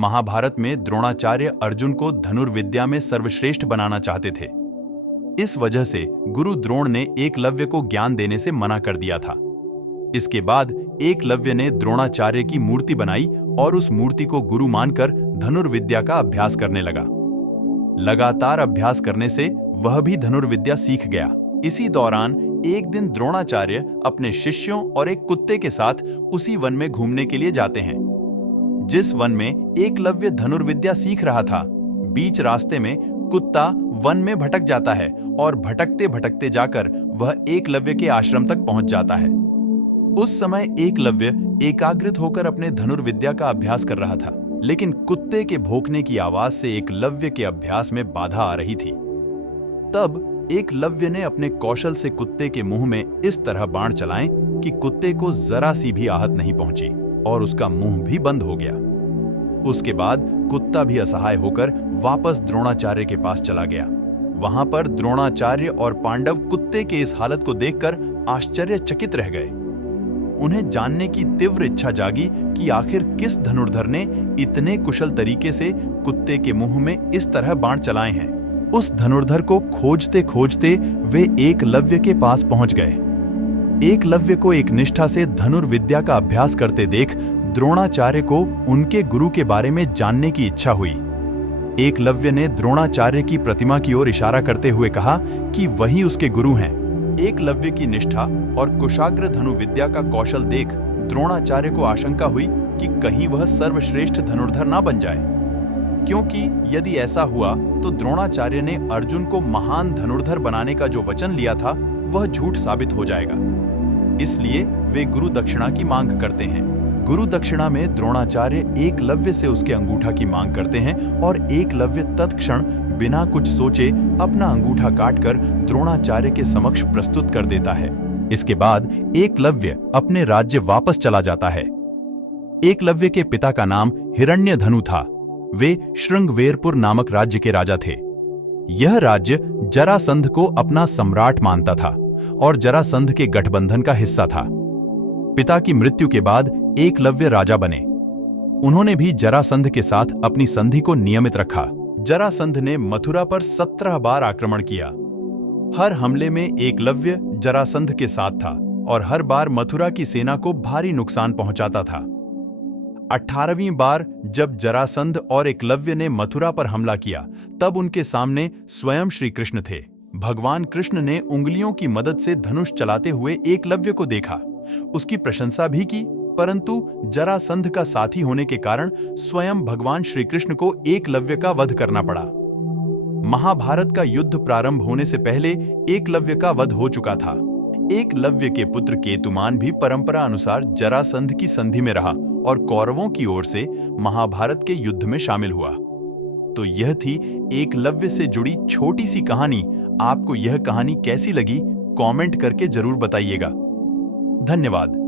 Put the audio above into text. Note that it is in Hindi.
महाभारत में द्रोणाचार्य अर्जुन को धनुर्विद्या में सर्वश्रेष्ठ बनाना चाहते थे। इस वजह से गुरु द्रोण ने एकलव्य को ज्ञान देने से मना कर दिया था। इसके बाद एकलव्य ने द्रोणाचार्य की मूर्ति बनाई और उस मूर्ति को गुरु मानकर धनुर्विद्या का अभ्यास करने लगा। लगातार अभ्यास करने से वह भी धनुर्विद्या सीख गया। इसी दौरान एक दिन द्रोणाचार्य अपने शिष्यों और एक कुत्ते के साथ उसी वन में घूमने के लिए जाते हैं जिस वन में एकलव्य धनुर्विद्या सीख रहा था। बीच रास्ते में कुत्ता वन में भटक जाता है और भटकते भटकते जाकर वह एकलव्य के आश्रम तक पहुंच जाता है। उस समय एकलव्य एकाग्रित होकर अपने धनुर्विद्या का अभ्यास कर रहा था, लेकिन कुत्ते के भौंकने की आवाज से एकलव्य के अभ्यास में बाधा आ रही थी। तब एकलव्य ने अपने कौशल से कुत्ते के मुंह में इस तरह बाण चलाए कि कुत्ते को जरा सी भी आहत नहीं पहुंची और उसका मुंह भी बंद हो गया। उसके बाद कुत्ता भी असहाय होकर वापस द्रोणाचार्य के पास चला गया। वहां पर द्रोणाचार्य और पांडव कुत्ते के इस हालत को देखकर आश्चर्यचकित रह गए। उन्हें जानने की तीव्र इच्छा जागी कि आखिर किस धनुर्धर ने इतने कुशल तरीके से कुत्ते के मुंह में इस तरह बाण चलाए हैं। उस धनुर्धर को खोजते खोजते वे एकलव्य के पास पहुंच गए। एकलव्य को एक निष्ठा से धनुर्विद्या का अभ्यास करते देख द्रोणाचार्य को उनके गुरु के बारे में जानने की इच्छा हुई। एकलव्य ने द्रोणाचार्य की प्रतिमा की ओर इशारा करते हुए कहा कि वही उसके गुरु हैं। एकलव्य की निष्ठा और कुशाग्र धनुर्विद्या का कौशल देख द्रोणाचार्य को आशंका हुई कि कहीं वह सर्वश्रेष्ठ धनुर्धर ना बन जाए, क्योंकि यदि ऐसा हुआ तो द्रोणाचार्य ने अर्जुन को महान धनुर्धर बनाने का जो वचन लिया था वह झूठ साबित हो जाएगा। इसलिए वे गुरु दक्षिणा की मांग करते हैं। गुरु दक्षिणा में द्रोणाचार्य एकलव्य से उसके अंगूठा की मांग करते हैं और एकलव्य तत्क्षण बिना कुछ सोचे अपना अंगूठा काटकर द्रोणाचार्य के समक्ष प्रस्तुत कर देता है। इसके बाद एकलव्य अपने राज्य वापस चला जाता है। एकलव्य के पिता का नाम हिरण्यधनु था। वे श्रृंगवेरपुर नामक राज्य के राजा थे। यह राज्य जरासंध को अपना सम्राट मानता था और जरासंध के गठबंधन का हिस्सा था। पिता की मृत्यु के बाद एकलव्य राजा बने। उन्होंने भी जरासंध के साथ अपनी संधि को नियमित रखा। जरासंध ने मथुरा पर 17 बार आक्रमण किया। हर हमले में एकलव्य जरासंध के साथ था और हर बार मथुरा की सेना को भारी नुकसान पहुंचाता था। 18वीं बार जब जरासंध और एकलव्य ने मथुरा पर हमला किया तब उनके सामने स्वयं श्री कृष्ण थे। भगवान कृष्ण ने उंगलियों की मदद से धनुष चलाते हुए एकलव्य को देखा, उसकी प्रशंसा भी की, परंतु जरासंध का साथी होने के कारण स्वयं भगवान श्री कृष्ण को एकलव्य का वध करना पड़ा। महाभारत का युद्ध प्रारंभ होने से पहले एकलव्य का वध हो चुका था। एकलव्य के पुत्र केतुमान भी परंपरा अनुसार जरासंध की संधि में रहा और कौरवों की ओर से महाभारत के युद्ध में शामिल हुआ। तो यह थी एकलव्य से जुड़ी छोटी सी कहानी। आपको यह कहानी कैसी लगी कमेंट करके जरूर बताइएगा। धन्यवाद।